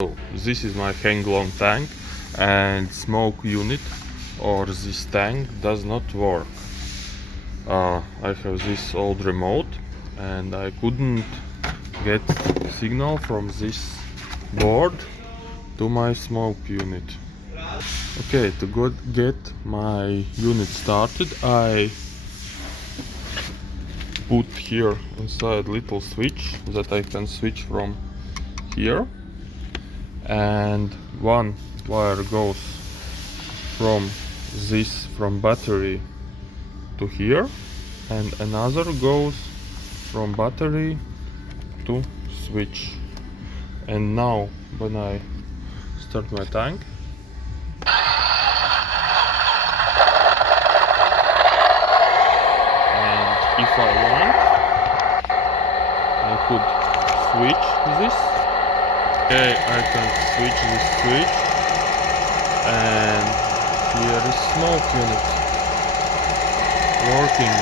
So this is my hang-glide tank, and smoke unit or this tank does not work. I have this old remote and I couldn't get signal from this board to my smoke unit. Okay, to get my unit started, I put here inside little switch that I can switch from here, and one wire goes from battery to here, and another goes from battery to switch. And now when I start my tank, and if I want, I could switch this. Okay, I can switch this switch, and here is smoke unit working.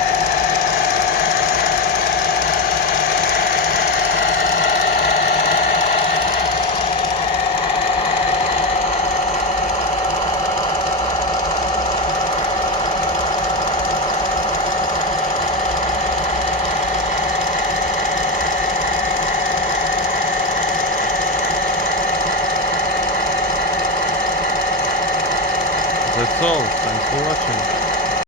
That's all. Thanks for watching.